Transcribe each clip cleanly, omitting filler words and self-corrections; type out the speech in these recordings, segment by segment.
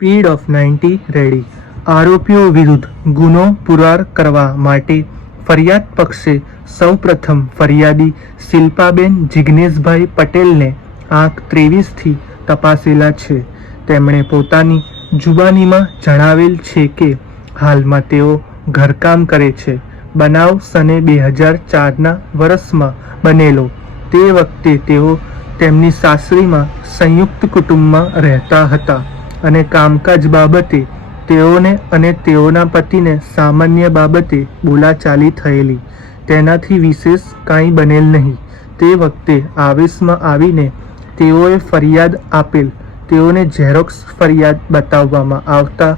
Speed of 90 ready. આરોપીઓ વિરુદ્ધ ગુનો પુરવાર કરવા માટે ફરિયાદ પક્ષે સૌપ્રથમ ફરિયાદી શિલ્પાબેન જિગ્નેશભાઈ પટેલને આંક 23થી તપાસેલા છે. તેમણે પોતાની જુબાનીમાં જણાવેલ છે કે હાલમાં તેઓ ઘરકામ કરે છે. બનાવ સને 2004ના વર્ષમાં બનેલો. તે વખતે તેઓ તેમની સાસરીમાં સંયુક્ત કુટુંબમાં રહેતા હતા અને કામકાજ બાબતે તેઓને અને તેઓના પતિને સામાન્ય બાબતે બોલાચાલી થયેલી. તેનાથી વિશેષ કાંઈ બનેલ નહીં. તે વખતે આવેશમાં આવીને તેઓએ ફરિયાદ આપેલ. તેઓને ઝેરોક્સ ફરિયાદ બતાવવામાં આવતા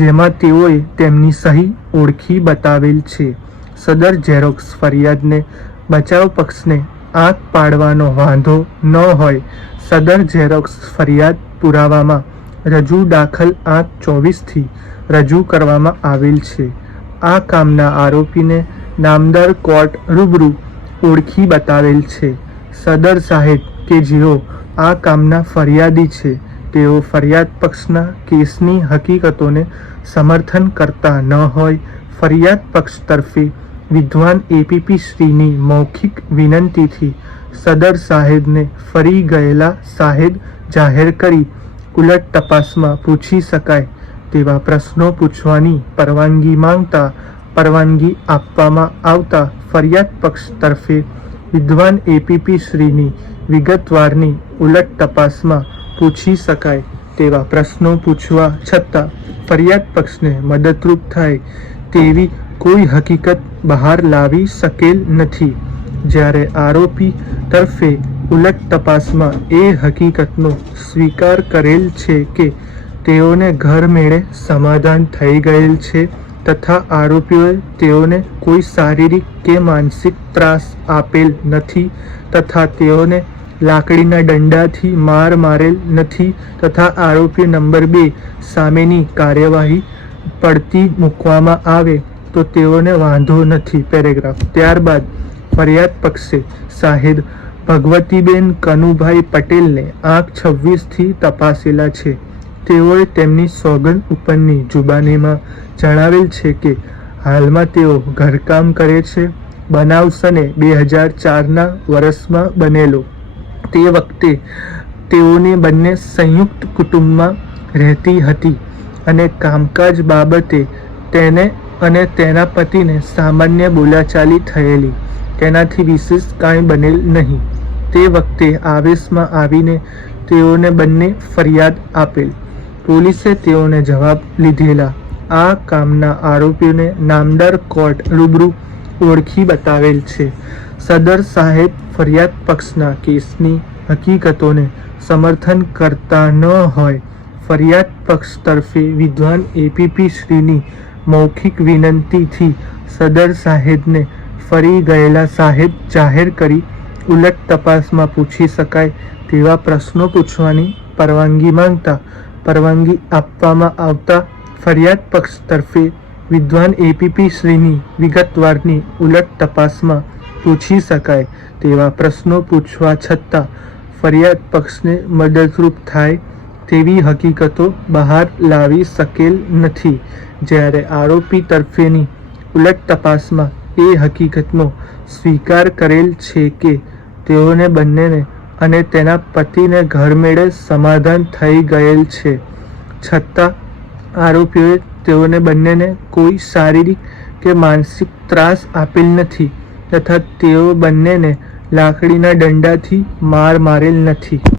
જેમાં તેઓએ તેમની સહી ઓળખી બતાવેલ છે. સદર ઝેરોક્સ ફરિયાદને બચાવ પક્ષને આંખ પાડવાનો વાંધો ન હોય. સદર ઝેરોક્સ ફરિયાદ પુરાવામાં રજૂ દાખલ આંક 24થી રજૂ કરવામાં આવેલ છે. આ કામના આરોપીને નામદાર કોર્ટ રૂબરૂ ઓળખી બતાવેલ છે. સદર સાહેબ કે જેઓ આ કામના ફરિયાદી છે તેઓ ફરિયાદ પક્ષના કેસની હકીકતોને સમર્થન કરતા ન હોય. ફરિયાદ પક્ષ તરફે વિદ્વાન એપીપી શ્રીની મૌખિક વિનંતીથી સદર સાહેબને ફરી ગયેલા સાહેબ જાહેર કરી ઉલટ તપાસમાં પૂછી શકાય તેવા પ્રશ્નો પૂછવાની પરવાનગી માંગતા પરવાનગી આપવામાં આવતા ફરિયાદ પક્ષ તરફે વિદ્વાન એપીપી શ્રીની વિગતવારની ઉલટ તપાસમાં પૂછી શકાય તેવા પ્રશ્નો પૂછવા છતાં ફરિયાદ પક્ષને મદદરૂપ થાય તેવી કોઈ હકીકત બહાર લાવી શકેલ નથી. જ્યારે આરોપી તરફે ઉલટ તપાસમાં એ હકીકતનો સ્વીકાર કરેલ છે કે તેઓને ઘર મેળે સમાધાન થઈ ગયેલ છે તથા આરોપીઓએ તેઓને કોઈ શારીરિક કે માનસિક ત્રાસ આપેલ નથી તથા તેઓને લાકડીના દંડાથી માર મારેલ નથી તથા આરોપી નંબર 2 સામેની કાર્યવાહી પડતી મૂકવામાં આવે તો તેઓને વાંધો નથી. પેરેગ્રાફ. ત્યારબાદ ફરિયાદ પક્ષે સાહેબ ભગવતીબેન કનુભાઈ પટેલને આંક 26થી તપાસેલા છે. તેઓએ તેમની સોગંદ ઉપરની જુબાનીમાં જણાવેલ છે કે હાલમાં તેઓ ઘરકામ કરે છે. બનાવ સને 2004ના વર્ષમાં બનેલો. તે વખતે તેઓને બંને સંયુક્ત કુટુંબમાં રહેતી હતી અને કામકાજ બાબતે તેને અને તેના પતિને સામાન્ય બોલાચાલી થયેલી. તેનાથી વિશેષ કાંઈ બનેલ નહીં. તે વખતે આવેશમાં આવીને તેઓને બંને ફરિયાદ આપેલ. પોલીસે તેઓને જવાબ લીધેલા. આ કામના આરોપીઓને નામદાર કોર્ટ રૂબરૂ ઓળખી બતાવેલ છે. સદર સાહેબ ફરિયાદ પક્ષના કેસની હકીકતોને સમર્થન કરતા ન હોય. ફરિયાદ પક્ષ તરફે વિદ્વાન એપીપી શ્રીની મૌખિક વિનંતીથી સદર સાહેબને ફરી ગયેલા સાહેબ જાહેર કરી ઉલટ તપાસમાં પૂછી શકાય તેવા પ્રશ્નો પૂછવાની પરવાનગી માંગતા પરવાનગી આપવામાં આવતા ફરિયાદ પક્ષ તરફે વિદ્વાન એપીપી શ્રીની વિગતવારની ઉલટ તપાસમાં પૂછી શકાય તેવા પ્રશ્નો પૂછવા છતાં ફરિયાદ પક્ષને મદદરૂપ થાય તેવી હકીકતો બહાર લાવી શકેલ નથી. જ્યારે આરોપી તરફેની ઉલટ તપાસમાં એ હકીકતનો સ્વીકાર કરેલ છે કે તેઓને બંનેને અને તેના પતિને ઘરમેળે સમાધાન થઈ ગયેલ છે છતાં આરોપીઓએ તેઓને બંનેને કોઈ શારીરિક કે માનસિક ત્રાસ આપેલ નથી તથા તેઓ બંનેને લાકડીના દંડાથી માર મારેલ નથી.